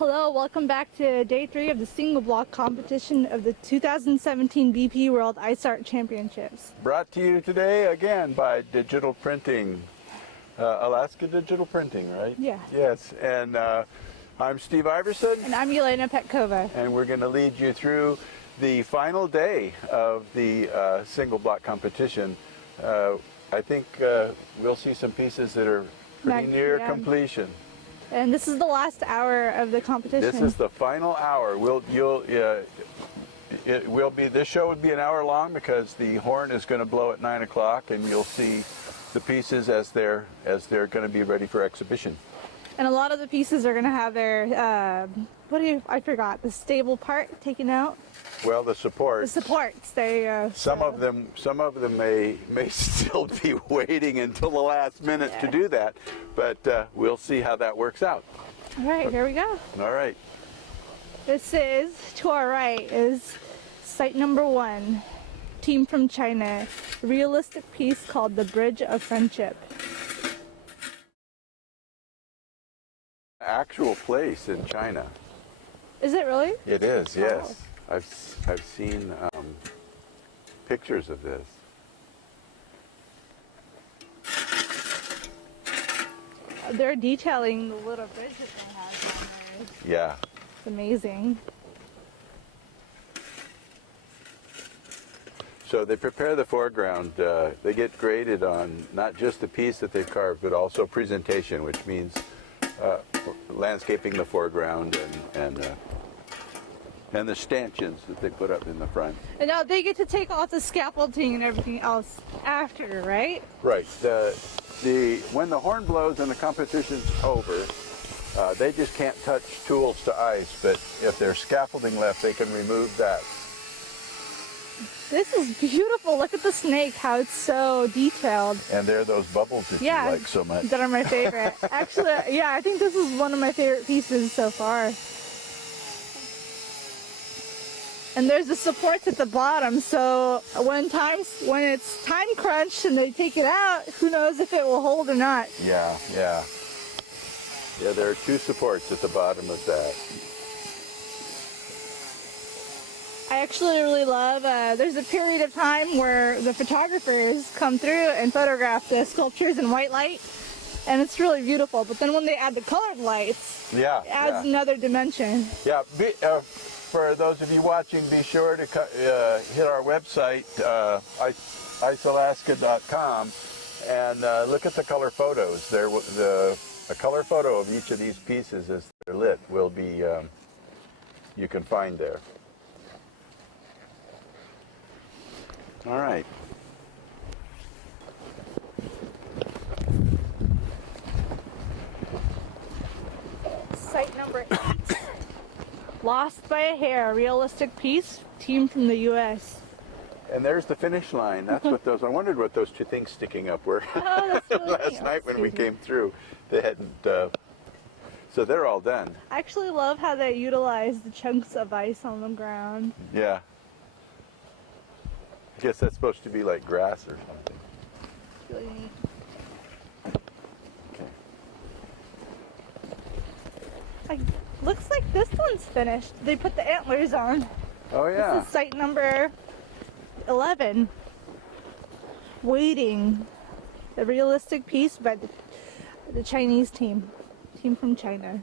Hello, welcome back to day 3 of the single block competition of the 2017 BP World Ice Art Championships. Brought to you today again by Digital Printing, Alaska Digital Printing, right? Yeah. Yes, and I'm Steve Iverson. And I'm Yelena Petkova. And we're going to lead you through the final day of the single block competition. I think we'll see some pieces that are pretty near completion. And this is the last hour of the competition. This is the final hour. This show would be an hour long because the horn is going to blow at 9 o'clock, and you'll see the pieces as they're going to be ready for exhibition. And a lot of the pieces are going to have their I forgot the stable part taken out. Well, the supports. The supports. Some of them may still be waiting until the last minute to do that, but we'll see how that works out. All right, here we go. All right. This is, to our right, is site number 1, team from China, a realistic piece called The Bridge of Friendship. Actual place in China. Is it really? It is, yes. I've seen pictures of this. They're detailing the little bridge that they have down there. Yeah. It's amazing. So they prepare the foreground. They get graded on not just the piece that they've carved, but also presentation, which means landscaping the foreground and the stanchions that they put up in the front. And now they get to take off the scaffolding and everything else after, right? Right. When the horn blows and the competition's over, they just can't touch tools to ice, but if there's scaffolding left, they can remove that. This is beautiful. Look at the snake, how it's so detailed. And there are those bubbles that you like so much. That are my favorite. Actually, yeah, I think this is one of my favorite pieces so far. And there's the supports at the bottom, so when it's time crunched and they take it out, who knows if it will hold or not. Yeah, yeah. Yeah, there are 2 supports at the bottom of that. I actually really love, there's a period of time where the photographers come through and photograph the sculptures in white light, and it's really beautiful. But then when they add the colored lights, it adds another dimension. Yeah, for those of you watching, be sure to hit our website, icealaska.com, and look at the color photos. A color photo of each of these pieces as they're lit will be, you can find there. All right. Site number 8. Lost by a Hair, realistic piece, team from the U.S. And there's the finish line. That's what those, I wondered what those 2 things sticking up were. Oh, that's really last night when we came through. They hadn't, so they're all done. I actually love how they utilize the chunks of ice on the ground. Yeah. I guess that's supposed to be like grass or something. It's really neat. Okay. Looks like this one's finished. They put the antlers on. Oh yeah. This is site number 11. Waiting. The realistic piece by the Chinese team from China.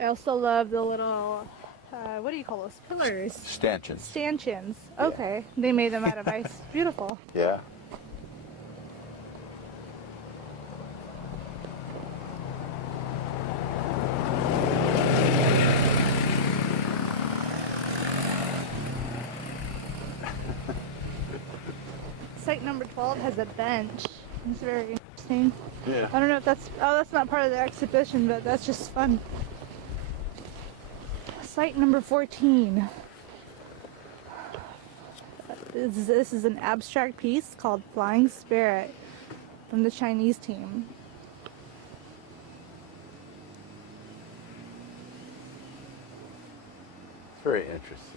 I also love the little, what do you call those? Pillars? Stanchions. Stanchions. Okay. Yeah. They made them out of ice. Beautiful. Yeah. Site number 12 has a bench. It's very interesting. Yeah. I don't know if that's not part of the exhibition, but that's just fun. Site number 14. This is an abstract piece called Flying Spirit from the Chinese team. Very interesting.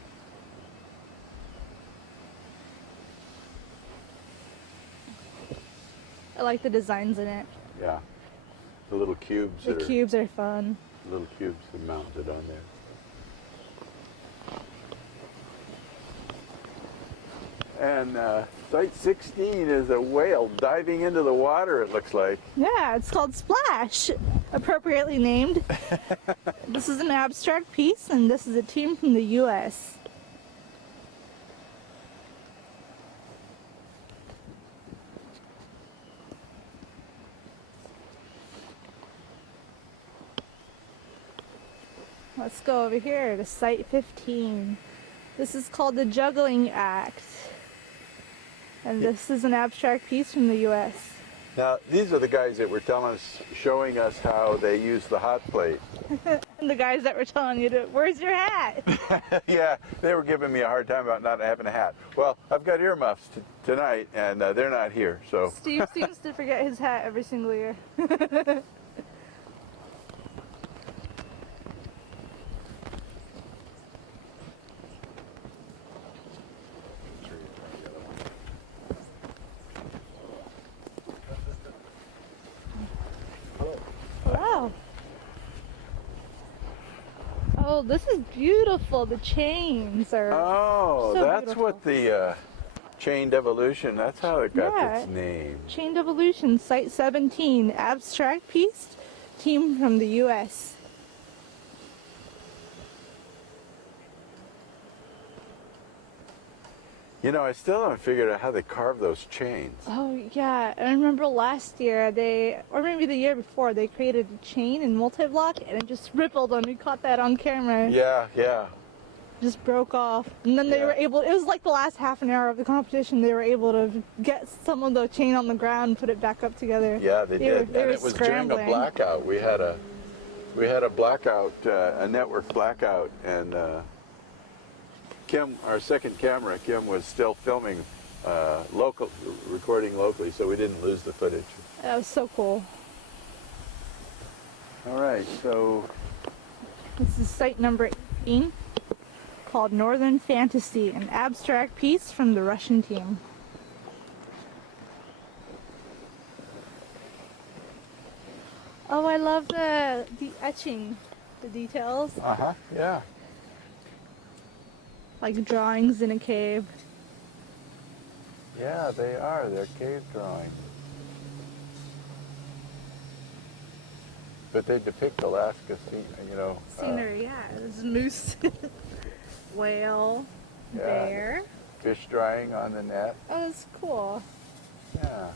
I like the designs in it. Yeah. the little cubes. The cubes are fun. Little cubes are mounted on there. And Site 16 is a whale diving into the water, it looks like. Yeah, it's called Splash, appropriately named. This is an abstract piece, and this is a team from the U.S. Let's go over here to Site 15. This is called the Juggling Act. And this is an abstract piece from the U.S. Now, these are the guys that were showing us how they use the hot plate. And the guys that were telling you to, where's your hat? Yeah, they were giving me a hard time about not having a hat. Well, I've got earmuffs tonight, and they're not here, so. Steve seems to forget his hat every single year. Wow. Oh, this is beautiful. The chains are Oh, so that's beautiful. what the chained evolution, that's how it got its name. Chained Evolution, Site 17, abstract piece, team from the U.S. You know, I still haven't figured out how they carve those chains. Oh yeah, I remember last year or maybe the year before, they created a chain in multi-block and it just rippled and we caught that on camera. Yeah, yeah. Just broke off. And then they were able, it was like the last half an hour of the competition, they were able to get some of the chain on the ground and put it back up together. Yeah, they did. They and were it was scrambling. during a blackout. We had a blackout, a network blackout, and Kim, our second camera, Kim was still filming recording locally, so we didn't lose the footage. That was so cool. All right, so This is site number 18, called Northern Fantasy, an abstract piece from the Russian team. Oh, I love the etching, the details, yeah. like drawings in a cave. Yeah, they are. They're cave drawings. But they depict Alaska, you know. Scenery, yeah. There's moose, whale, Yeah. bear. Fish drying on the net. Oh, that's cool. Yeah.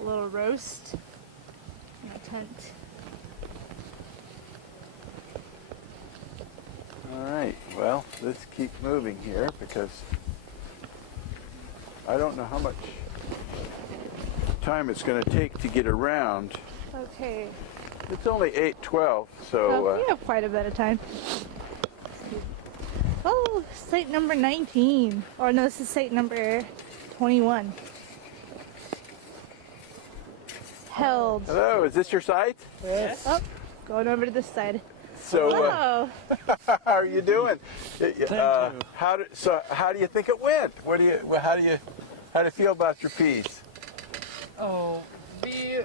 A little roast in a tent. All right, well, let's keep moving here because I don't know how much time it's going to take to get around. Okay. It's only 8:12, so We have quite a bit of time. Oh, site number 19. Or no, this is site number 21. Held. hello, is this your site? Yes. Oh, going over to this side. So Hello. how are you doing? you. How do you think it went? How do you feel about your piece? Oh, we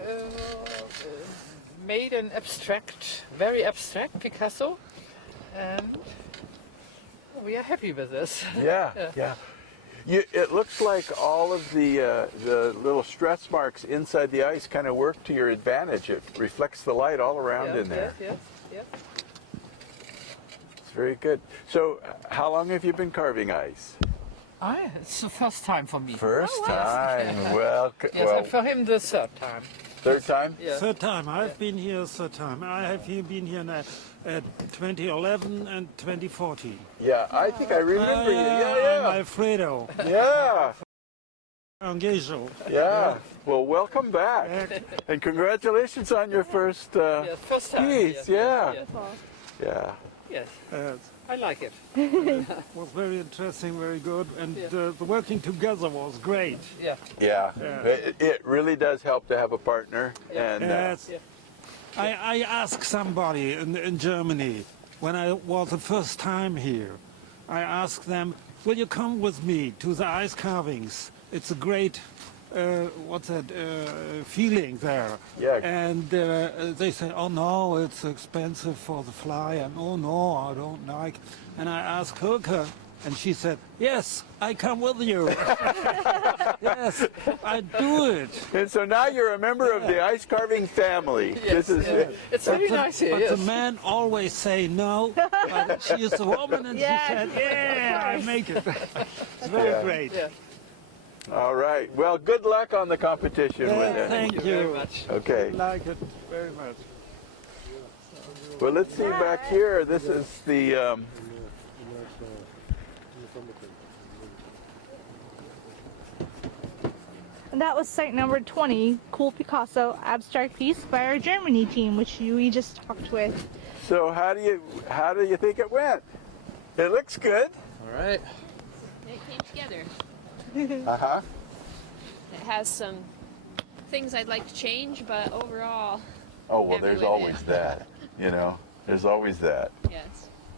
made an very abstract Picasso, and we are happy with this. Yeah, yeah. It looks like all of the little stress marks inside the ice kind of work to your advantage. It reflects the light all around in there. Yes, yes. It's very good. So, how long have you been carving ice? It's the first time for me. First time. Well, Yes, and for him the third time. third time? Yes. Third time. I've been here third time. I have been here at 2011 and 2014. Yeah, I think I remember you. I'm Yeah, Alfredo yeah. Angejo. Yeah. Well, welcome back. And congratulations on your first Yes, first time. piece. Yes, Yeah. Yes, Yeah. yes. It I like it. was very interesting, very good, and Yeah. the working together was great. Yeah. Yeah. Yeah. It really does help to have a partner. Yeah. And Yes. Yeah. I asked somebody in Germany when I was the first time here. I asked them, "Will you come with me to the ice carvings? It's a great what's that feeling there. Yeah. And they say, oh no, it's expensive for the fly, and oh no, I don't like. And I asked Hooker, and she said, yes, I come with you. Yes, I do it. And so now you're a member of the ice carving family. Yes, This is it's very nice here. But Yes. the men always say no, but she is a woman, and Yes, she said, yeah, I make it. It's very Yeah. great. Yeah. all right. Well, good luck on the competition Yeah, with it. thank Thank you very much. Okay. I like it very much. Well, let's see back here. This is the And that was site number 20, Cool Picasso abstract piece by our Germany team, which we just talked with. so how do you think it went? It looks good. All right. It came together. Uh-huh. It has some things I'd like to change, but overall, Oh, well, Happy there's with it. always that, you know. There's always that. yes.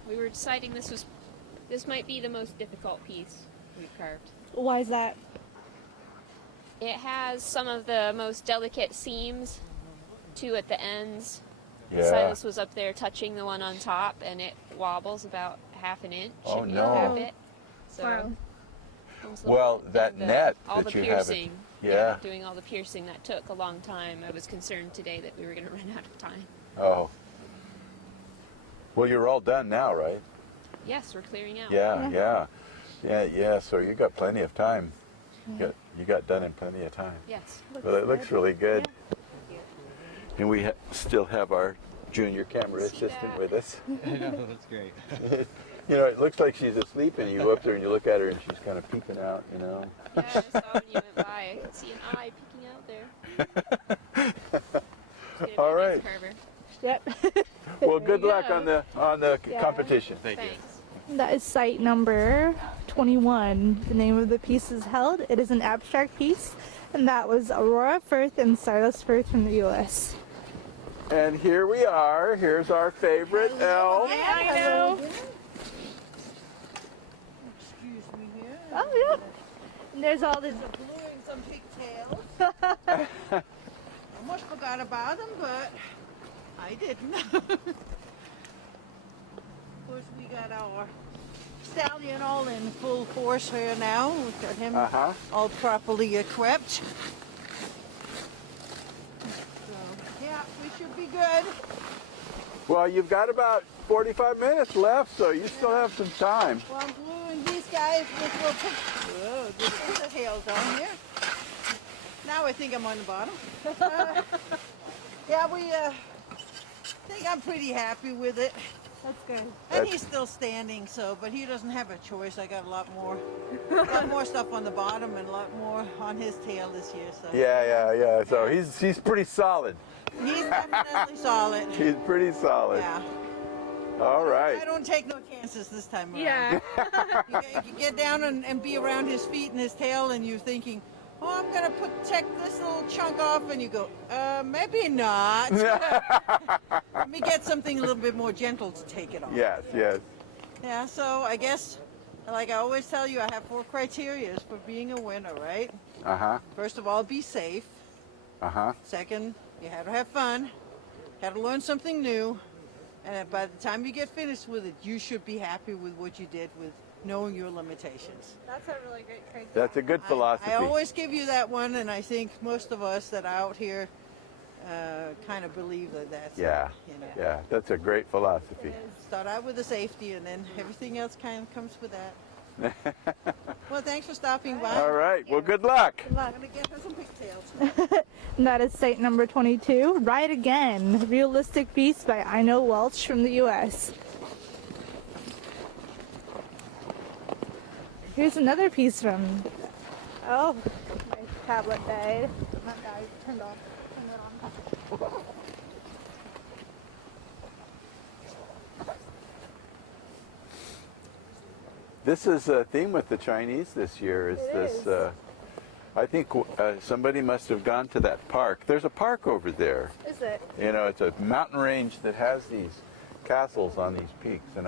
We were deciding this might be the most difficult piece we've carved. Why is that? It has some of the most delicate seams, two at the ends. Yeah. Silas was up there touching the one on top, and it wobbles about half an inch. Oh, if you no. tap it. So, Wow. almost Well, little- that and net all that the you have it- piercing. Yeah. Doing all the piercing, that took a long time. I was concerned today that we were going to run out of time. Oh. Well, you're all done now, right? Yes, we're clearing out. Yeah. So you got plenty of time. You got done in plenty of time. Yes. Well, it looks really good. And we still have our junior camera assistant with us. I know, that's great. You know, it looks like she's asleep, and you go up there and you look at her, and she's kind of peeking out, you know. Yeah, I just saw when you went by. I could see an eye peeking out there. She's gonna be All a nice right. carver. Yep. Well, good you luck go. on the Yeah. competition. Thank you. Thanks. That is site number 21. The name of the piece is held. It is an abstract piece, and that was Aurora Firth and Silas Firth from the U.S. And here we are. Here's our favorite elf. I know. Excuse me here. Oh, yeah. And there's all this. Gluing some pigtails. Almost forgot about them, but I didn't. Of course, we got our stallion all in full force here now. We've got him Uh-huh. all properly equipped. So, yeah, we should be good. Well, you've got about 45 minutes left, so you still have some time. Well, I'm gluing these guys with little pigtails. There's a hail down here. Now I think I'm on the bottom. Yeah, we think I'm pretty happy with it. That's good. And That's- he's still standing, so, but he doesn't have a choice. I got a lot more stuff on the bottom and a lot more on his tail this year. So Yeah. So he's pretty solid. he's definitely solid. He's pretty solid. Yeah. All I right. don't take no chances this time around. Yeah. You get down and be around his feet and his tail, and you're thinking, oh, I'm gonna check this little chunk off, and you go, maybe not. Let me get something a little bit more gentle to take it off. Yes. Yeah, so I guess, like I always tell you, I have 4 criteria for being a winner, right? Uh-huh. First of all, be safe. Uh-huh. Second, you had to have fun. Had to learn something new. And by the time you get finished with it, you should be happy with what you did with knowing your limitations. That's a really great criteria. That's a good philosophy. I always give you that one, and I think most of us that are out here kind of believe that that's it, Yeah. you know. Yeah, that's a great philosophy. Start out with the safety, and then everything else kind of comes with that. Well, thanks for stopping by. All right. Well, good luck. I'm gonna get her some pigtails. And that is site number 22. Ride Again, realistic piece by I Know Welch from the U.S. Here's another piece from. Oh, my tablet died. Not died. Turned off. Turned it on. This is a theme with the Chinese this year. Is It this? is. I think somebody must have gone to that park. There's a park over there. Is it? You know, it's a mountain range that has these castles on these peaks, and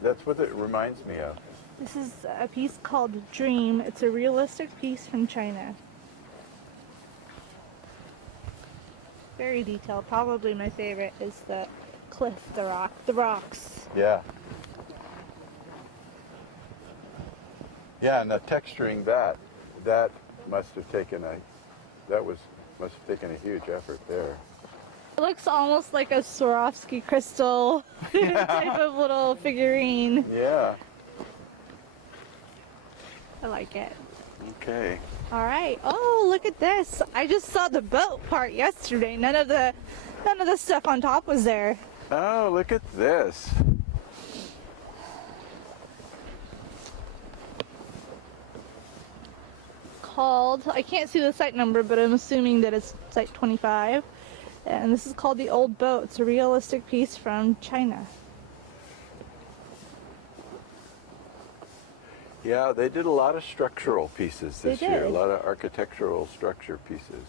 that's what it reminds me of. This is a piece called Dream. It's a realistic piece from China. Very detailed. Probably my favorite is the cliff, the rocks. Yeah. Yeah, and the texturing that must have taken must have taken a huge effort there. It looks almost like a Swarovski crystal type of little figurine. Yeah. I like it. Okay. All right. Oh, look at this. I just saw the boat part yesterday. None of the stuff on top was there. Oh, look at this. Called, I can't see the site number, but I'm assuming that it's site 25. And this is called The Old Boat. It's a realistic piece from China. Yeah, they did a lot of structural pieces this They year, a did. lot of architectural structure pieces.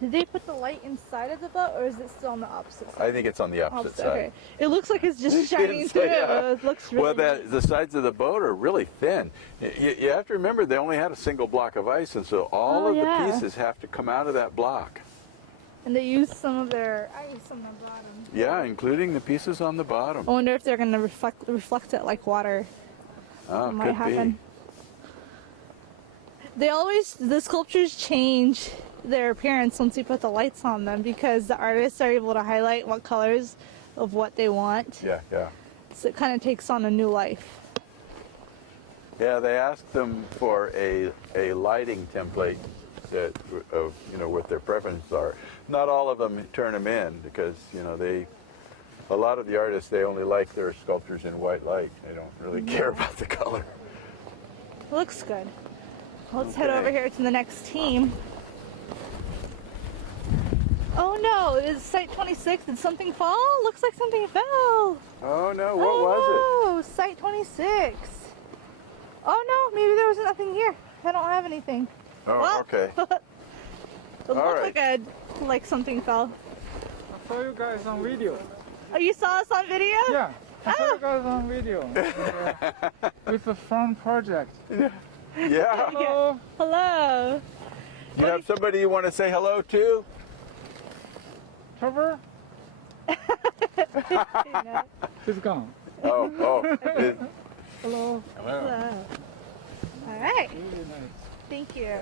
Did they put the light inside of the boat, or is it still on the opposite side? I think it's on the opposite side. Okay. It looks like it's just shining through. Yeah. It looks really Well, nice. the sides of the boat are really thin. You have to remember they only had a single block of ice, and so all Oh, of yeah. the pieces have to come out of that block. And they used some of their ice on the bottom. Yeah, including the pieces on the bottom. I wonder if they're going to reflect it like water. Oh, It might could happen. The sculptures change their appearance once you put the lights on them, because the artists are able to highlight what colors of what they want. be. Yeah, yeah. So it kind of takes on a new life. Yeah, they asked them for a lighting template that of what their preferences are. Not all of them turn them in because a lot of the artists, they only like their sculptures in white light. They don't really care about the color. Looks good. Let's head Okay. over here to the next team. Oh no, it's site 26. Did something fall? Looks like something fell. Oh no, what was Oh, site 26. Oh no, maybe there was nothing here. I don't have anything. it? Oh, Well, okay. It looked All right. like something fell. I saw you guys on video. Oh, you saw us on video? Yeah, I saw Oh. you guys on video with a fun project. Yeah. Hello, Hello. You have somebody you want to say hello to? Trevor. You know. He's gone. Oh. Hello. Hello. All right. Really nice. Thank you.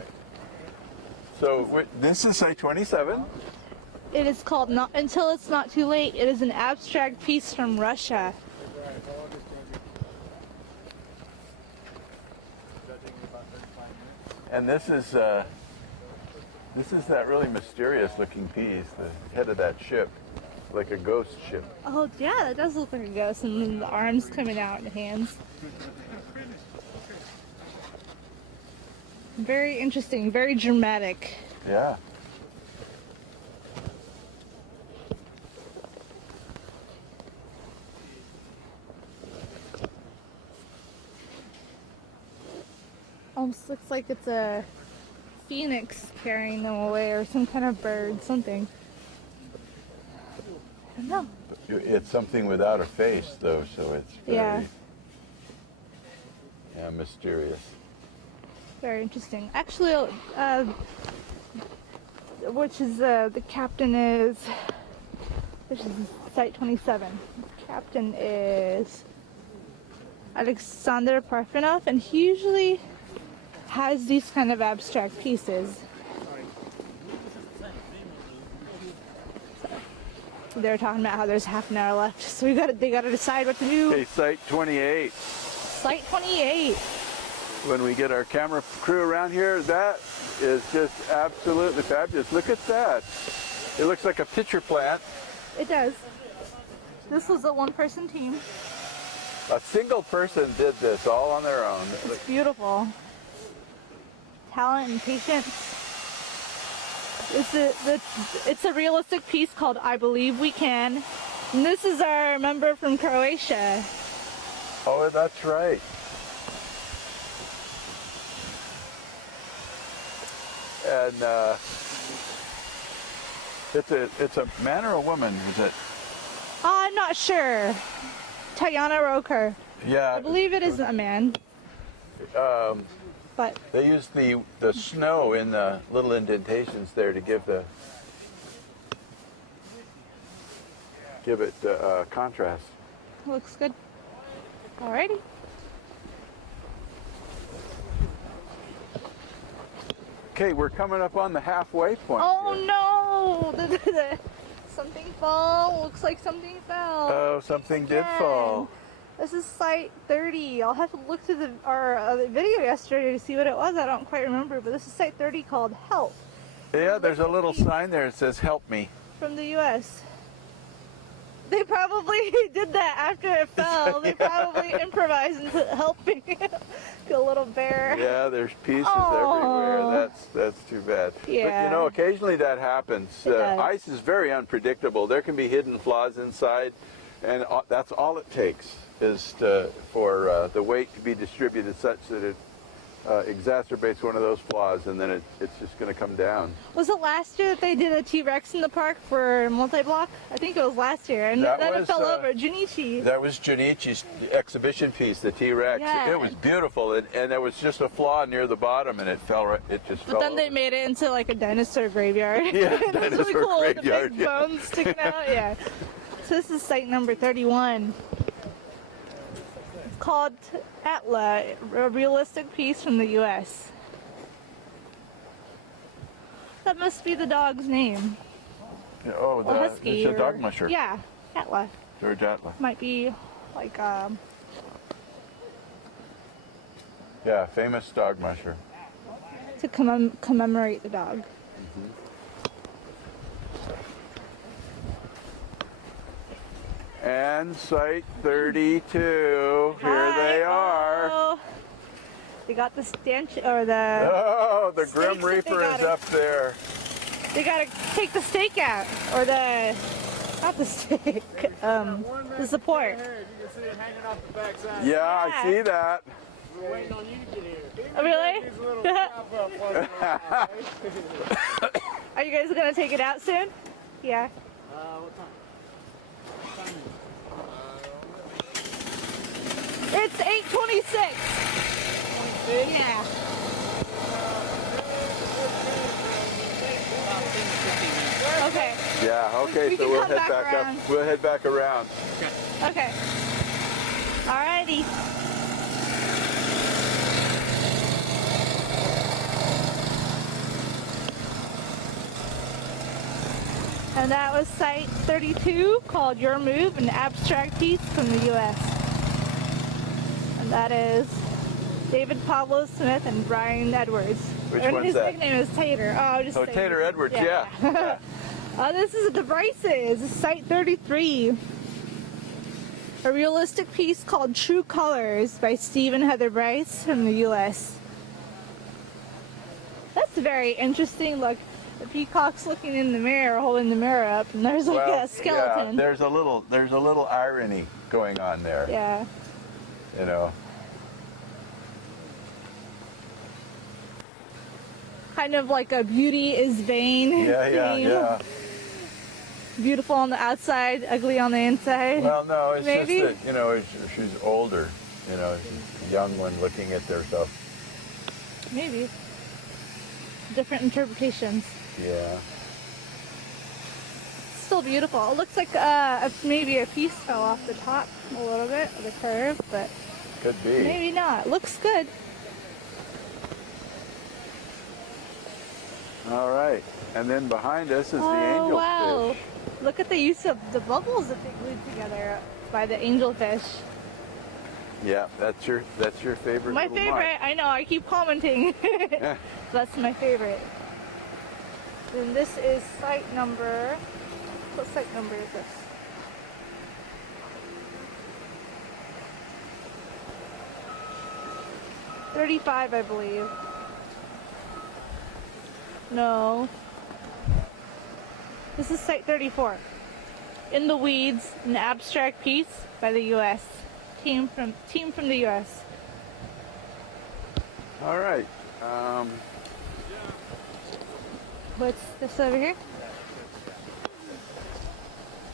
So this is site 27. It is called Not Until It's Not Too Late. It is an abstract piece from Russia. And this is that really mysterious looking piece, the head of that ship, like a ghost ship. Oh, yeah, that does look like a ghost, and then the arms coming out and the hands. Very interesting, very dramatic. Yeah. Almost looks like it's a phoenix carrying them away, or some kind of bird, something. I don't know. It's something without a face, though, so it's very Yeah. mysterious. Very interesting. Actually, which is the captain is. This is site 27. The captain is Alexander Parfenov, and he usually has these kind of abstract pieces. So they're talking about how there's half an hour left, so they gotta decide what to do. Okay, site 28. Site 28. When we get our camera crew around here, that is just absolutely fabulous. Look at that. It looks like a pitcher plant. It does. This was a one-person team. A single person did this all on their own. It's beautiful. Talent and patience. It's a realistic piece called I Believe We Can. And this is our member from Croatia. Oh, that's right. And it's a man or a woman, is it? I'm not sure. Tayana Roker. Yeah. I believe it is a man. But They use the snow in the little indentations there to give the give it contrast. Looks good. Alrighty. Okay, we're coming up on the halfway point. Oh here. no! Something fell. Looks like something fell. Oh, something did Again. fall. This is site 30. I'll have to look through our video yesterday to see what it was. I don't quite remember, but this is site 30 called Help Yeah, there's a little sign there that says "Help me." from the U.S. They probably did that after it fell. They probably improvised and said, "Help me." Get a little bear. Yeah, there's pieces Aw. everywhere. That's too bad. But Yeah. you know, occasionally that happens. It does. Ice is very unpredictable. There can be hidden flaws inside, and that's all it takes is for the weight to be distributed such that it exacerbates one of those flaws, and then it's just going to come down. Was it last year that they did a T-Rex in the park for multi-block? I think it was last year, and That then it was, fell over. Junichi. That was Junichi's exhibition piece, the T-Rex. Yeah. It was beautiful, and there was just a flaw near the bottom, and it fell right. It just fell. But then they over. made it into like a dinosaur graveyard. Yeah, It was really dinosaur cool with the graveyard, big yeah. bones sticking out. Yeah. So this is site number 31. It's called Atla, a realistic piece from the U.S. That must be the dog's name. Oh, A husky. it's a dog or- musher. Yeah, Atla. George Atla. Might be like Yeah, famous dog musher. to commemorate the dog. And site 32. Here they are. Oh, they got the stanch or the. Oh, the Grim Steaks that they Reaper is gotta- up there. They gotta take the steak out, or the, not the steak, the support. You can see it hanging off the backside. Yeah, Yeah. I see that. We're waiting on you to get here. Oh, really? These little wrap-up ones. Are you guys gonna take it out soon? Yeah. What time? What time It's 8:26. Yeah. Okay. Yeah, okay, We so can we'll come head back back around. up. We'll head back around. Okay. Alrighty. And that was site 32 called Your Move, an abstract piece from the U.S. And that is David Pablo Smith and Brian Edwards. Which and one's his that? nickname is Tater. Oh, I'll just Oh, say- Tater Edwards, yeah. This is the Bryces, site 33. A realistic piece called True Colors by Steve and Heather Bryce from the U.S. That's very interesting. Look, the peacock's looking in the mirror, holding the mirror up, and there's like Well, a skeleton. Yeah, there's a little irony going on there. Yeah. You know. Kind of like a beauty is vain Yeah, theme. yeah. Beautiful on the outside, ugly on the inside. Well, no, it's Maybe. just that, you know, she's older. You know, she's a young one looking at herself. Maybe. Different interpretations. Yeah. Still beautiful. It looks like maybe a piece fell off the top a little bit of the curve, but Could be. maybe not. Looks good. All right. And then behind us is the Oh angelfish. wow! Look at the use of the bubbles that they glued together by the angelfish. Yeah, that's your favorite. My little favorite. I know. I keep commenting. mark. That's my favorite. Then this is site number. What site number is this? $35, I believe. No. This is site 34. In the Weeds, an abstract piece by the U.S. Team from the U.S. All right. What's this over here?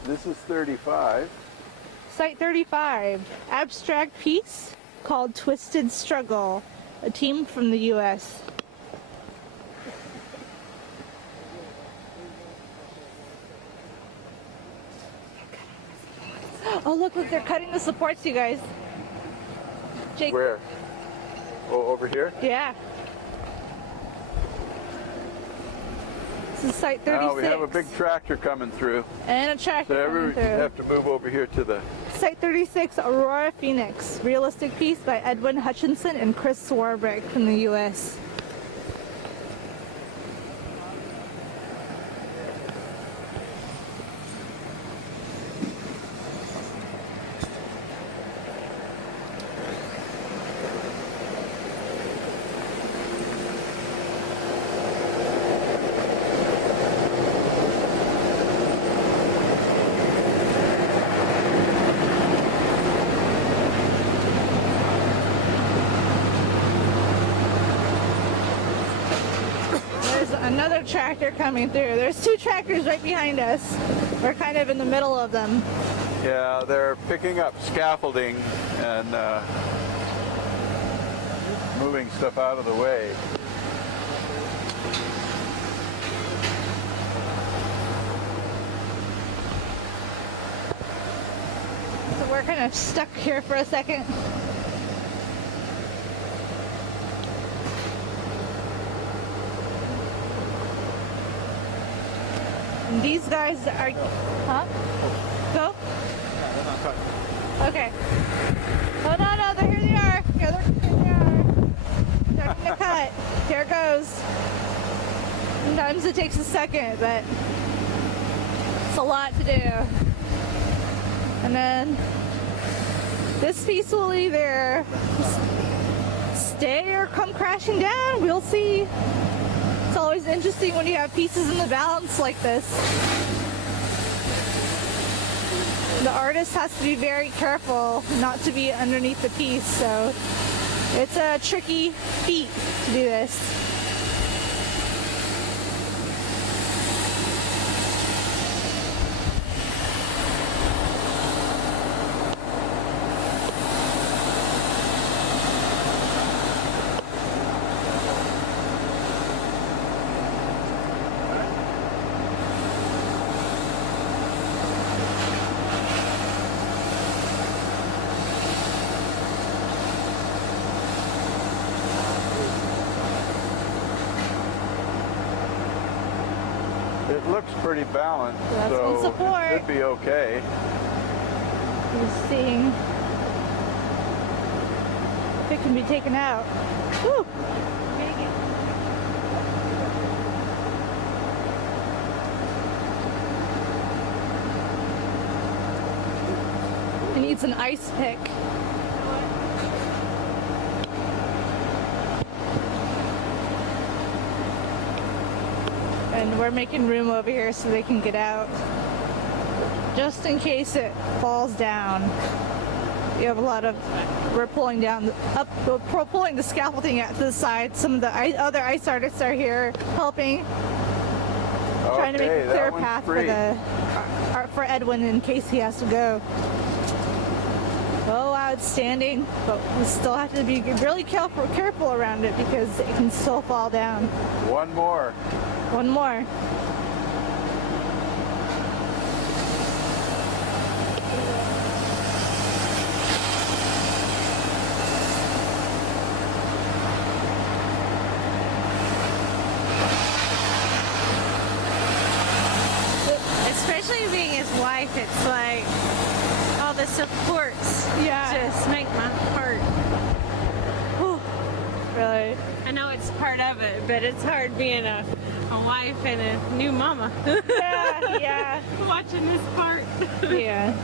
This is 35. Site 35, abstract piece called Twisted Struggle, a team from the U.S. Oh, look, they're cutting the supports, you guys. Jake. Where? Oh, over here? Yeah. This is site 36. Now we have a big tractor coming through. And a tractor So coming we through. have to move over here to the... Site 36, Aurora, Phoenix. Realistic piece by Edwin Hutchinson and Chris Swarbrick from the U.S. There's another tractor coming through. There's two tractors right behind us. We're kind of in the middle of them. Yeah, they're picking up scaffolding and moving stuff out of the way. So we're kind of stuck here for a second. And these guys are, huh? Go? Okay. Oh no, here they are. Here they are. They're gonna cut. Here it goes. Sometimes it takes a second, but it's a lot to do. And then this piece will either stay or come crashing down. We'll see. It's always interesting when you have pieces in the balance like this. The artist has to be very careful not to be underneath the piece, so it's a tricky feat to do this. It looks pretty balanced, That's good so support. it should be okay. Just seeing if it can be taken out. Woo! It needs an ice pick. And we're making room over here so they can get out. Just in case it falls down. You have a lot of, we're pulling down, we're pulling the scaffolding out to the side. Some of the other ice artists are here helping, trying to make a clear path for Edwin in case he has to go. Oh wow, it's standing, but we still have to be really careful around it because it can still fall down. One more. One more. Especially being his wife, it's like all the supports just make my heart. Whew. Really? I know it's part of it, but it's hard being a wife and a new mama. Yeah, yeah. Watching this part. Yeah.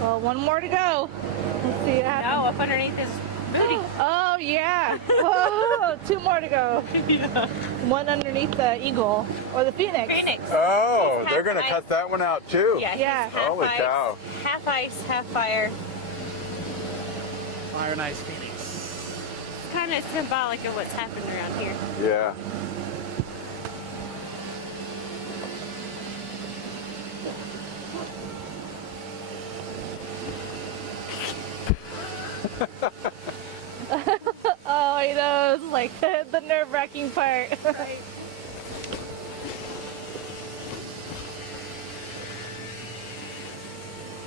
Well, one more to go. Let's see what happens. No, up underneath his booty. Oh, yeah. Whoa, two more to go. Yeah. One underneath the eagle or the phoenix. Phoenix. Oh, It's they're half going to ice. cut that one out too. Yeah, Yeah. he's half Holy ice, cow. half ice, half fire. Fire and Ice Phoenix. Kind of symbolic of what's happened around here. Yeah. Oh, I know. It's like the nerve-wracking part.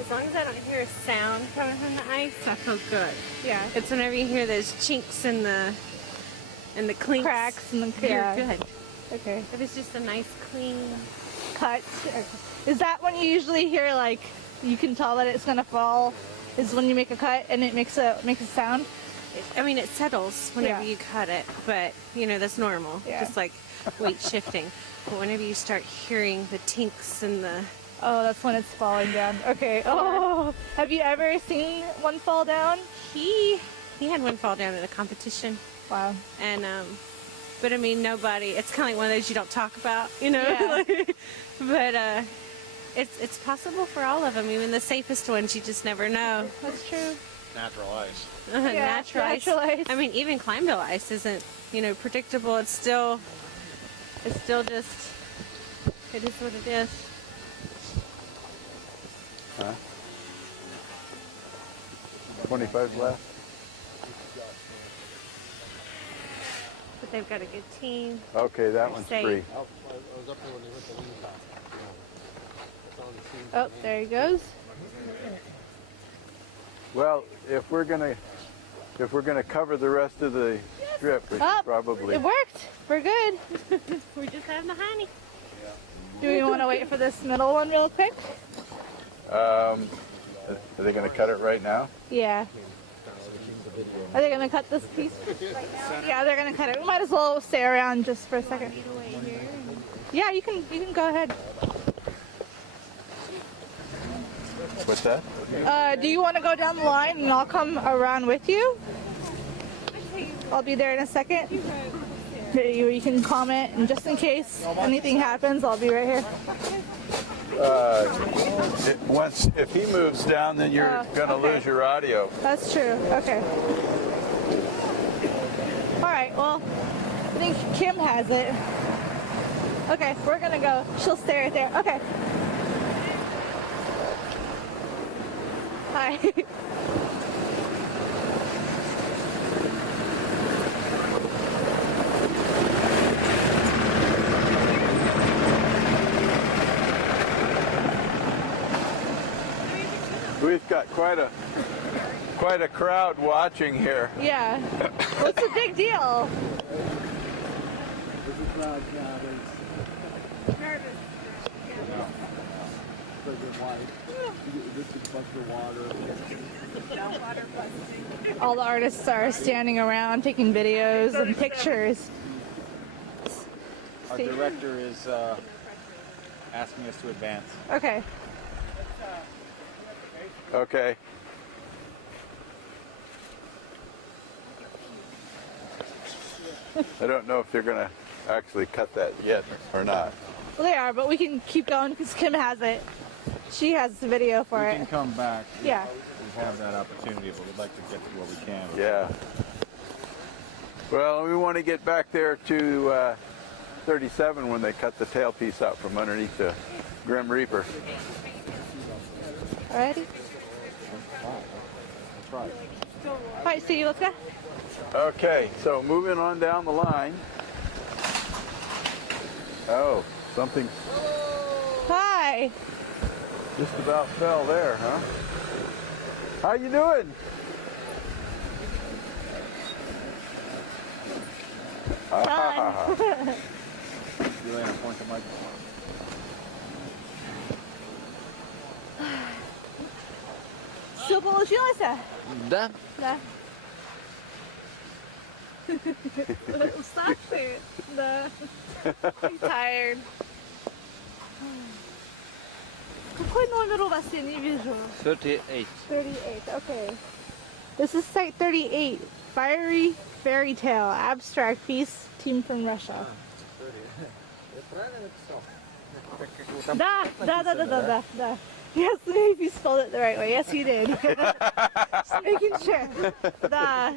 as long as I don't hear a sound coming from the ice, I feel good. Yeah. It's whenever you hear those chinks and the clinks, Cracks and the you're good. Okay. If it's just a nice clean. Cut. Is that when you usually hear like you can tell that it's gonna fall? Is when you make a cut and it makes a sound? I mean, it settles whenever Yeah. you cut it, but you know that's normal. Yeah. Just like weight shifting. But whenever you start hearing the tinks and the Oh, that's when it's falling down. Okay. Oh, have you ever seen one fall down? he had one fall down at a competition, Wow. and but I mean nobody. It's kind of like one of those you don't talk about, you know. Yeah. But it's possible for all of them. Even the safest ones, you just never know. That's true. Natural ice. Natural ice. I mean, even climbed-bill ice isn't, predictable. It's still just, it is what it is. Huh? 25 left. But they've got a good team. Okay, that one's Safe. free. Oh, there he goes. Well, if we're gonna cover the rest of the strip, we should Oh, probably. it worked. We're good. We're just having the honey. Do we want to wait for this middle one real quick? Are they gonna cut it right now? Yeah. Are they gonna cut this piece right now? Yeah, they're gonna cut it. We might as well stay around just for a second. Yeah, you can go ahead. What's that? Do you want to go down the line and I'll come around with you? I'll be there in a second. You can comment, and just in case anything happens, I'll be right here. If he moves down, then you're gonna lose your audio. That's true. Okay. All right. Well, I think Kim has it. Okay, we're gonna go. She'll stay right there. Okay. Hi. We've got quite a crowd watching here. Yeah. What's the big deal? All the artists are standing around taking videos and pictures. Our director is asking us to advance. Okay. Okay. I don't know if they're gonna actually cut that yet or not. Well, they are, but we can keep going because Kim has it. She has the video for We it. can come back. Yeah. We have that opportunity, but we'd like to get to what we can. Yeah. Well, we want to get back there to 37 when they cut the tailpiece out from underneath the Grim Reaper. Alrighty. That's right. Alright, see you. Let's go. Okay, so moving on down the line. Oh, something Hi. just about fell there, huh? How you doing? Juliana, point the microphone. Что получилось? Да. Да. Уставший? Да. I'm tired. Какой номер у вас? Я не вижу. 38. 38, okay. This is site 38. Fiery Fairy Tale, abstract piece, team from Russia. Да. Yes, if you spelled it the right way. Yes, you did. Just making sure. Да.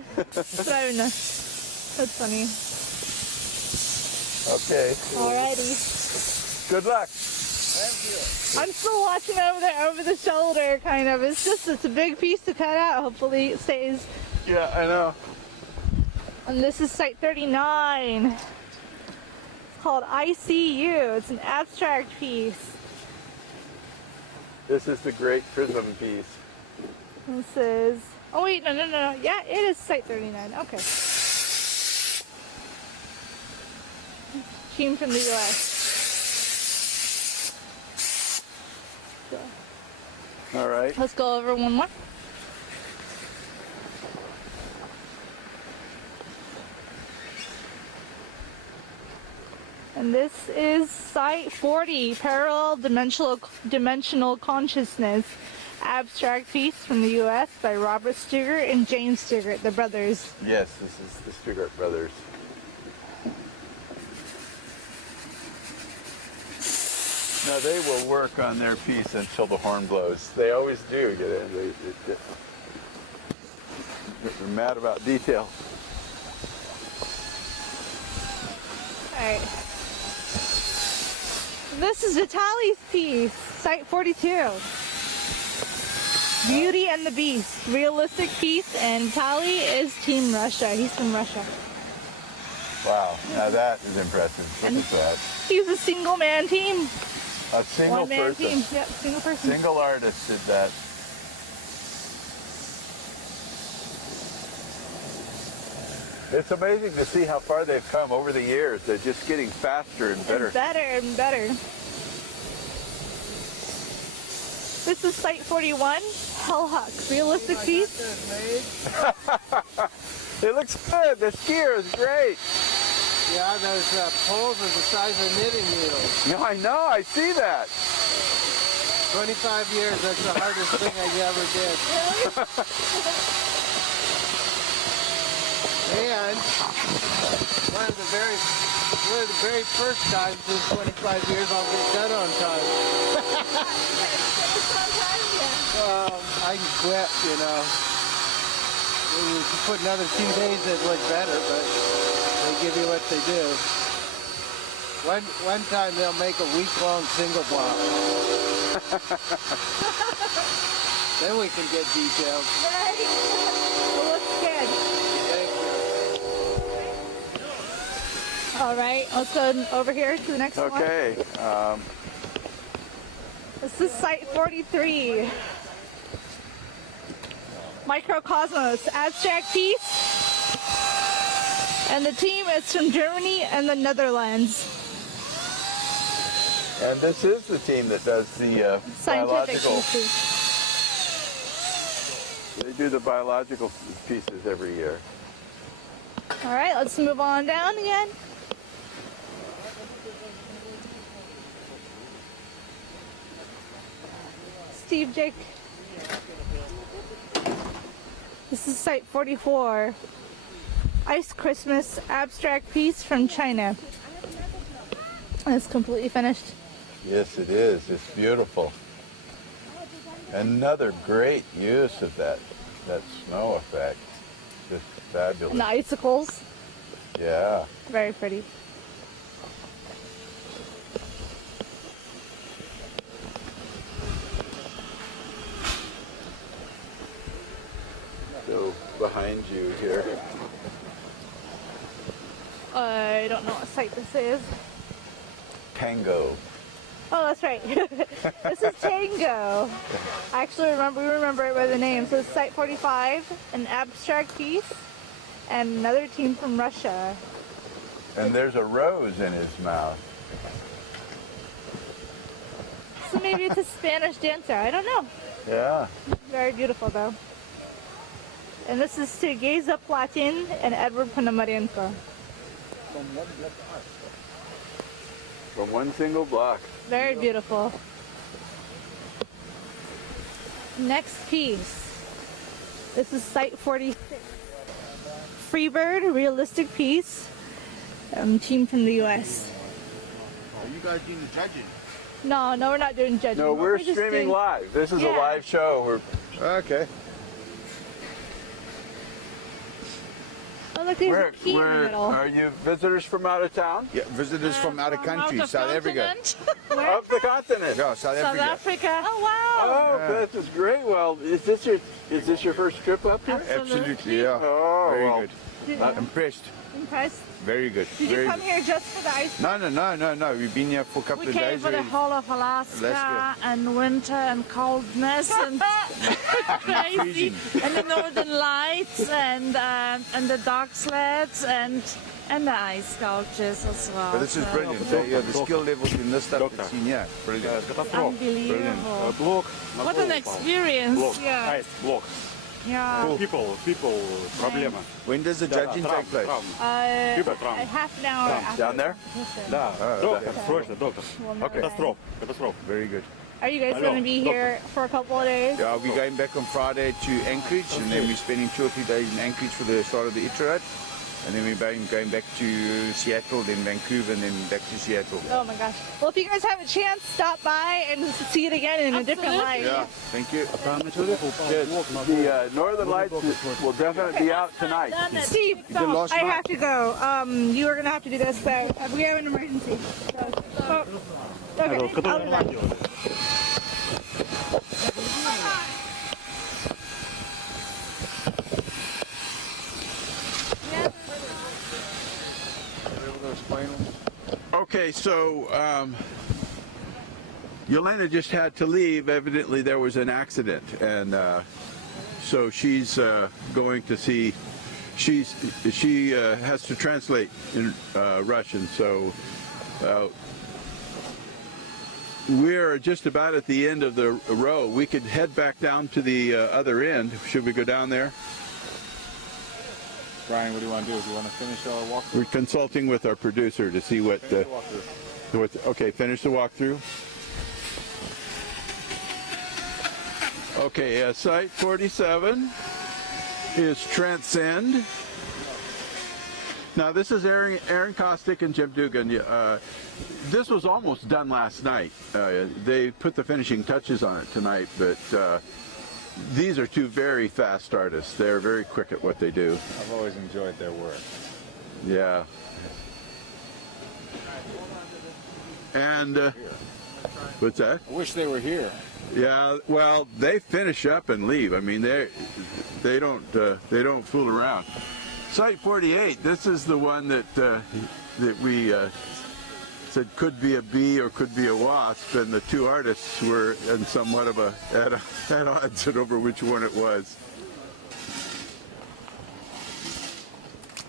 Правильно. That's funny. Okay. Alrighty. Good luck. I'm still watching over there, over the shoulder, kind of. It's a big piece to cut out. Hopefully it stays. Yeah, I know. And this is site 39. It's called ICU. It's an abstract piece. This is the great prism piece. This is, oh wait, no. Yeah, it is Site 39. Okay. Team from the US. All right. Let's go over one more. And this is Site 40, Parallel Dimensional Consciousness, abstract piece from the U.S. by Robert Stugart and James Stugart, the brothers. Yes, this is the Stugart brothers. Now they will work on their piece until the horn blows. They always do. They're mad about detail. Alright. This is Vitaly's piece, Site 42. Beauty and the Beast, realistic piece, and Vitaly is Team Russia. He's from Russia. Wow, now that is impressive. Look at that. He's a single man team. A single One-man person. team. Yep, single person. Single artist did that. It's amazing to see how far they've come over the years. They're just getting faster and better. And better and better. This is Site 41, Hellhuck, realistic piece. It looks good. The skier is great. Yeah, those poles are the size of knitting needles. No, I know. I see that. 25 years, that's the hardest thing I ever did. And one of the very first times in 25 years I'll get done on time. I can quit, you know. If you put another 2 days, it'd look better, but they give you what they do. One time they'll make a week-long single block. Then we can get details. Right. It looks good. All right, let's go over here to the next one. Okay. This is Site 43. Microcosmos, abstract piece. And the team is from Germany and the Netherlands. And this is the team that does the Scientific biological. pieces. They do the biological pieces every year. All right, let's move on down again. Steve Jake. This is Site 44. Ice Christmas abstract piece from China. It's completely finished. Yes, it is. It's beautiful. Another great use of that snow effect. Just fabulous. And the icicles. Yeah. Very pretty. So behind you here. I don't know what site this is. Tango. Oh, that's right. This is Tango. I actually remember it by the name. So it's Site 45, an abstract piece, and another team from Russia. And there's a rose in his mouth. So maybe it's a Spanish dancer. I don't know. Yeah. Very beautiful though. And this is Sergeza Platin and Edward Ponomarenko. From one single block. Very beautiful. Next piece. This is Site 46. Freebird, realistic piece. Team from the US. Are you guys doing the judging? No, we're not doing judging. No, we're just streaming doing- live. This is a Yeah. live show. Okay. Oh, look, there's a key in the middle. Are you visitors from out of town? Yeah, visitors from out of country, South Africa. Of the continent? Yeah, South South Africa. Africa. Oh, wow. Oh, this is great. Well, is this your first trip up here? Absolutely, yeah. Oh, Very well, good. Impressed. Impressed? Very good. Did you Very come good. here just for the ice? No. We've been here for a couple We of came days for the already. whole of Alaska and winter and coldness and crazy and the northern lights and the dog sleds and the ice sculptures as well. But this is So brilliant. The skill levels in this stuff that's seen here. Brilliant. unbelievable. Блок. What an experience. Yeah. Ice блок. Yeah. People, проблема. When does the judging take place? People Trump. A half an hour after. Down there? Да, доктор, срочно, доктор. Okay. Катастрофа. Very good. Are you guys going to be here for a couple of days? Yeah, we're going back on Friday to Anchorage, and then we're spending 2 or 3 days in Anchorage for the start of the Itarad. And then we're going back to Seattle, then Vancouver, and then back to Seattle. Oh my gosh. Well, if you guys have a chance, stop by and see it again in a different light. Yeah, thank you. The Northern Lights will definitely be out tonight. Steve, last I night. have to go. You are going to have to do this. So we have an emergency. So, okay, I'll do that. Okay, so Yelena just had to leave. Evidently, there was an accident, and so she's going to see. She has to translate in Russian, so we're just about at the end of the row. We could head back down to the other end. Should we go down there? Brian, what do you want to do? Do you want to finish our walkthrough? We're consulting with our producer to see what. Okay, finish the walkthrough. Okay, site 47 is Transcend. Now this is Aaron Kostick and Jim Dugan. This was almost done last night. They put the finishing touches on it tonight, but these are two very fast artists. They're very quick at what they do. I've always enjoyed their work. Yeah. And what's that? I wish they were here. Yeah, well, they finish up and leave. I mean, they don't fool around. Site 48. This is the one that we said could be a bee or could be a wasp, and the two artists were in somewhat of at odds over which one it was.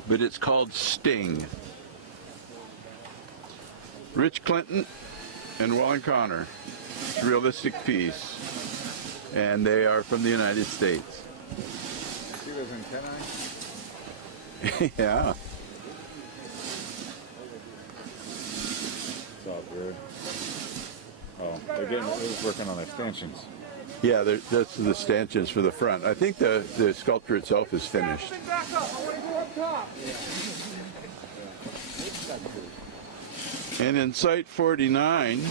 But it's called Sting. Rich Clinton and Juan Connor. It's a realistic piece, and they are from the United States. See those antennae? Yeah. It's all good. Oh, they're working on extensions. Yeah, that's the stanchions for the front. I think the sculpture itself is finished. And in Site 49,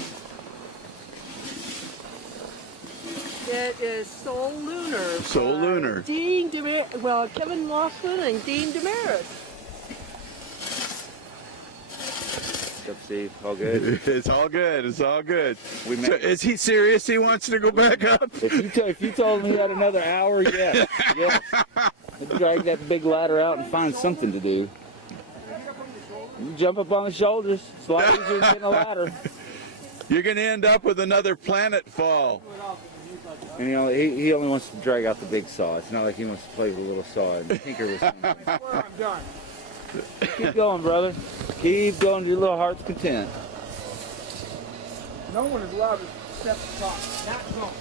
it is Soul Lunar. Soul by Lunar. Kevin Lofton and Dean Damaris. What's up, Steve? All good? It's all good. It's all good. We So met. is he serious? He wants to go back up? If you told me he had another hour, yes. Yes. I'd drag that big ladder out and find something to do. You jump up on the shoulders. It's a lot easier than getting a ladder. You're going to end up with another planet fall. And you know, he only wants to drag out the big saw. It's not like he wants to play with a little saw and tinker with something. I'm done. Keep going, brother. Keep going to your little heart's content. No one is allowed to step the top. Not zone.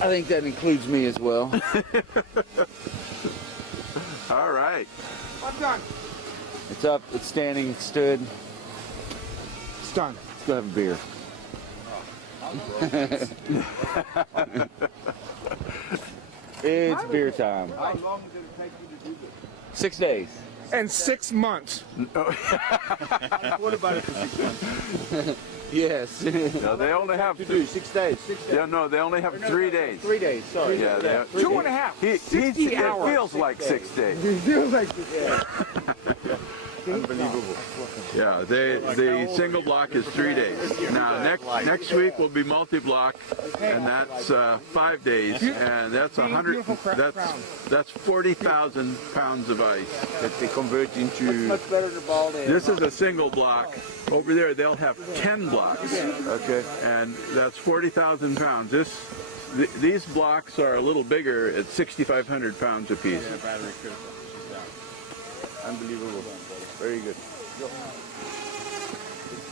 I think that includes me as well. All right. I'm done. It's up, it's standing, it's stood. It's done. Let's go have a beer. It's beer time. How long did it take you to do this? 6 days. And 6 months. What about it for 6 months? Yes. No, they only have To do 6 days. 6 days. Yeah, no, they only have 3 days. 3 days, sorry. Yeah, they have, 2.5. it 60 hours. feels like 6 days. It feels like this. Unbelievable. Yeah, the single block is 3 days. Now next week will be multi-block, and that's 5 days, and that's 100. That's 40,000 pounds of ice That they convert into. Much better than ball day. This is a single block. Over there, they'll have 10 blocks. Okay. And that's 40,000 pounds. These blocks are a little bigger at 6,500 pounds apiece. Yeah, battery critical. Unbelievable. Very good. Good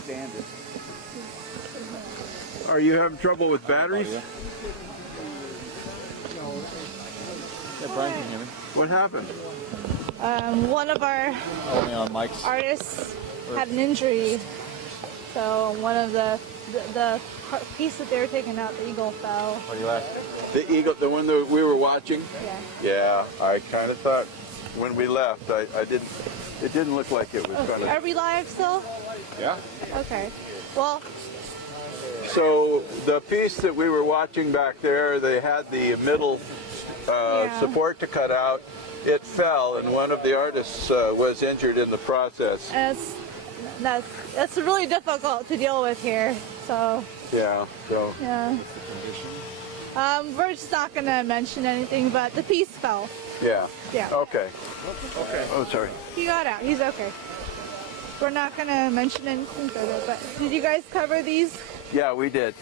standard. Are you having trouble with batteries? Yeah, Brian can hear me. What happened? One of our Only on mics. artists had an injury, so one of the piece that they were taking out, the eagle fell. What do you ask? The eagle, the one that we were watching? Yeah. Yeah, I kind of thought when we left, it didn't look like it was going Are to. we live still? Yeah. Okay. Well, So the piece that we were watching back there, they had the middle support to cut out. It fell, and one of the artists was injured in the process. that's really difficult to deal with here. So Yeah, so. yeah. We're just not gonna mention anything, but the piece fell. Yeah. Yeah. Okay. Okay. Oh, sorry. He got out. He's okay. We're not gonna mention anything further. But did you guys cover these? Yeah, we did.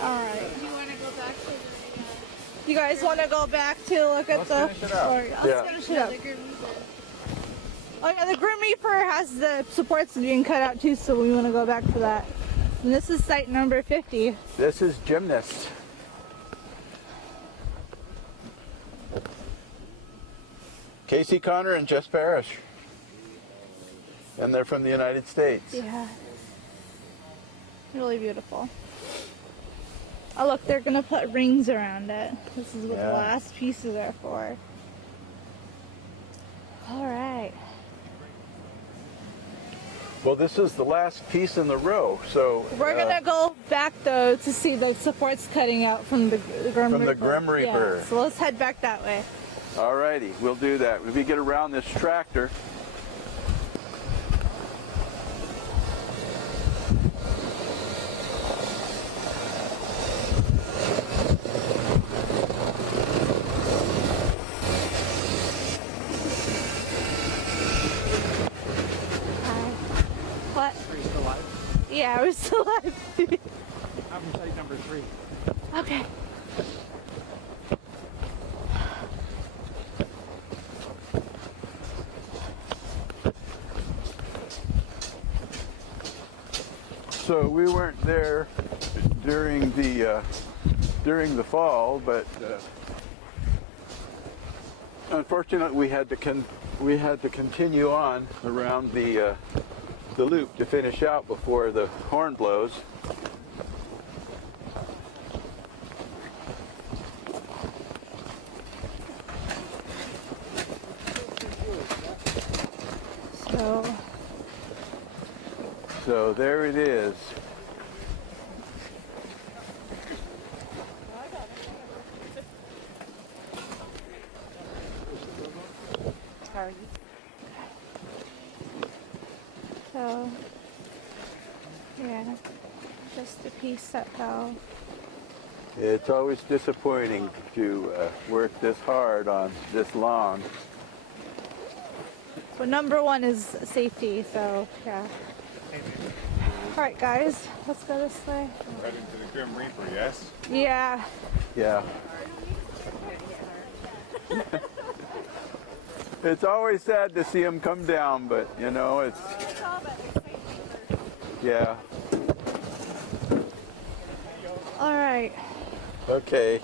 All right. You guys want to go back to look at the? finish it up. Let's finish it up. Oh yeah, the Grim Reaper has the supports being cut out too, so we want to go back to that. And this is site number 50. This is Gymnast. Casey Connor and Jess Parrish. And they're from the United States. Yeah. Really beautiful. Oh look, they're gonna put rings around it. This is what the last pieces are for. All right. Well, this is the last piece in the row, so We're gonna go back though to see the supports cutting out from the Grim Reaper. From the Grim Reaper. Yeah, so let's head back that way. alrighty, we'll do that. If we get around this tractor. What? Are you still alive? Yeah, we're still alive. I'm site number 3. Okay. So we weren't there during the fall, but unfortunately we had to continue on around the loop to finish out before the horn blows. So there it is. So, yeah, just a piece that fell. It's always disappointing to work this hard on this long. But number one is safety, so yeah. All right, guys, let's go this way. Right into the Grim Reaper, yes? Yeah. Yeah. It's always sad to see them come down, but you know, it's, yeah. All right. Okay.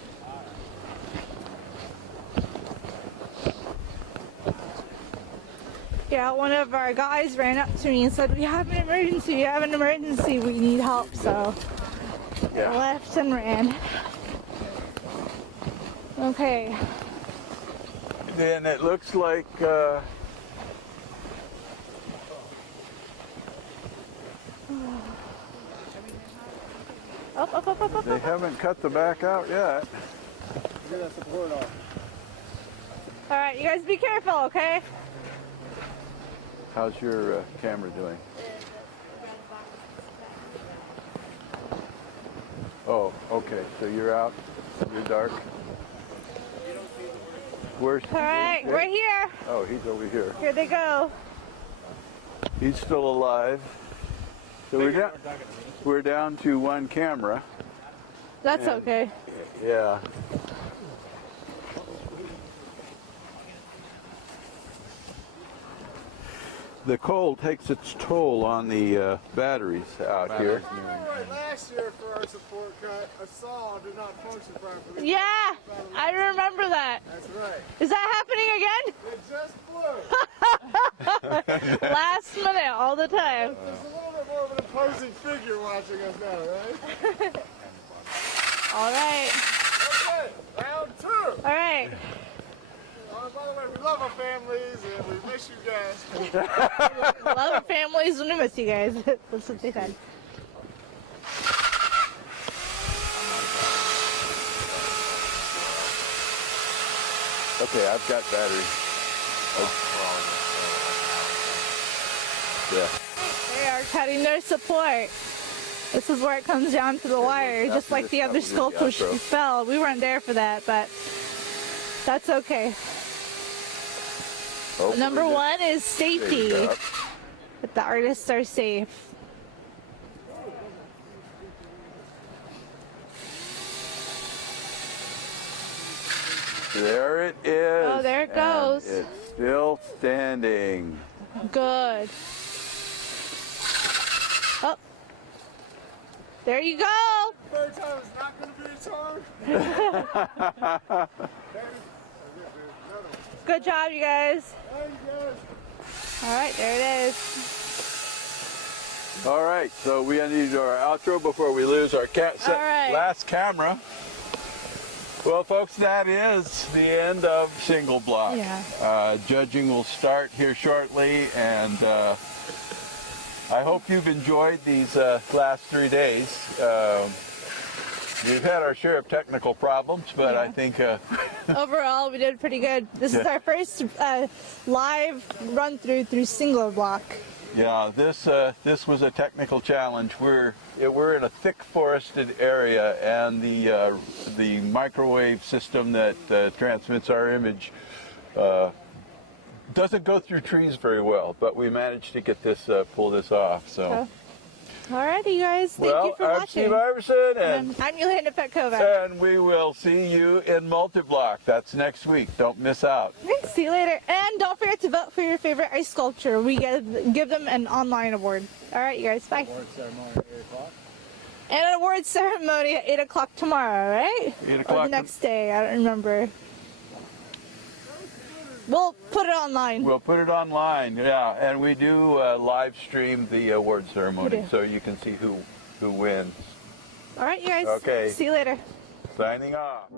Yeah, one of our guys ran up to me and said, "We have an emergency, we have an emergency, we need help." So I left and ran. Okay. Then it looks like Up. they haven't cut the back out yet. All right, you guys be careful, okay? How's your camera doing? Oh, okay. So you're out. You're dark. Where's? All right, we're here. Oh, he's over here. Here they go. He's still alive. So we're down to one camera. That's okay. Yeah. The cold takes its toll on the batteries out here. Last year for our support cut, a saw did not function properly. Yeah, I remember that. That's right. Is that happening It just blew. again? Last minute, all the time. There's a little bit more of an imposing figure watching us now, right? All right. Okay, round 2. All right. By the way, we love our families and we miss you guys. Love our families and we miss you guys. That's what they said. Okay, I've got batteries. Yeah. They are cutting their support. This is where it comes down to the wire, just like the other sculptures fell. We weren't there for that, but that's okay. Number 1 is safety. That the artists are safe. There it is. Oh, there it goes. And it's still standing. Good. Oh. There you go. Third time is not going to be a charm. Good job, you guys. All right, there it is. All right, so we need to do our outro before we lose our last camera. Well, folks, that is the end of single block. Yeah. Judging will start here shortly, and I hope you've enjoyed these last 3 days. We've had our share of technical problems, but I think overall we did pretty good. This is our first live run through single block. yeah, this was a technical challenge. We're in a thick forested area, and the microwave system that transmits our image doesn't go through trees very well, but we managed to get this pull this off. So. Alrighty, guys. Thank you for I'm watching. Steve Iverson, and I'm Yelena Petkova. And we will see you in Multiblock. That's next week. Don't miss out. Okay, see you later. And don't forget to vote for your favorite ice sculpture. We give them an online award. All right, you guys. Bye. Award ceremony at 8 o'clock. And an award ceremony at 8 o'clock tomorrow, right? 8 Or o'clock. the next day. I don't remember. We'll put it online. We'll put it online, yeah. And we do live stream the award ceremony, so you can see who wins. All right, you guys. Okay. See you later. Signing off.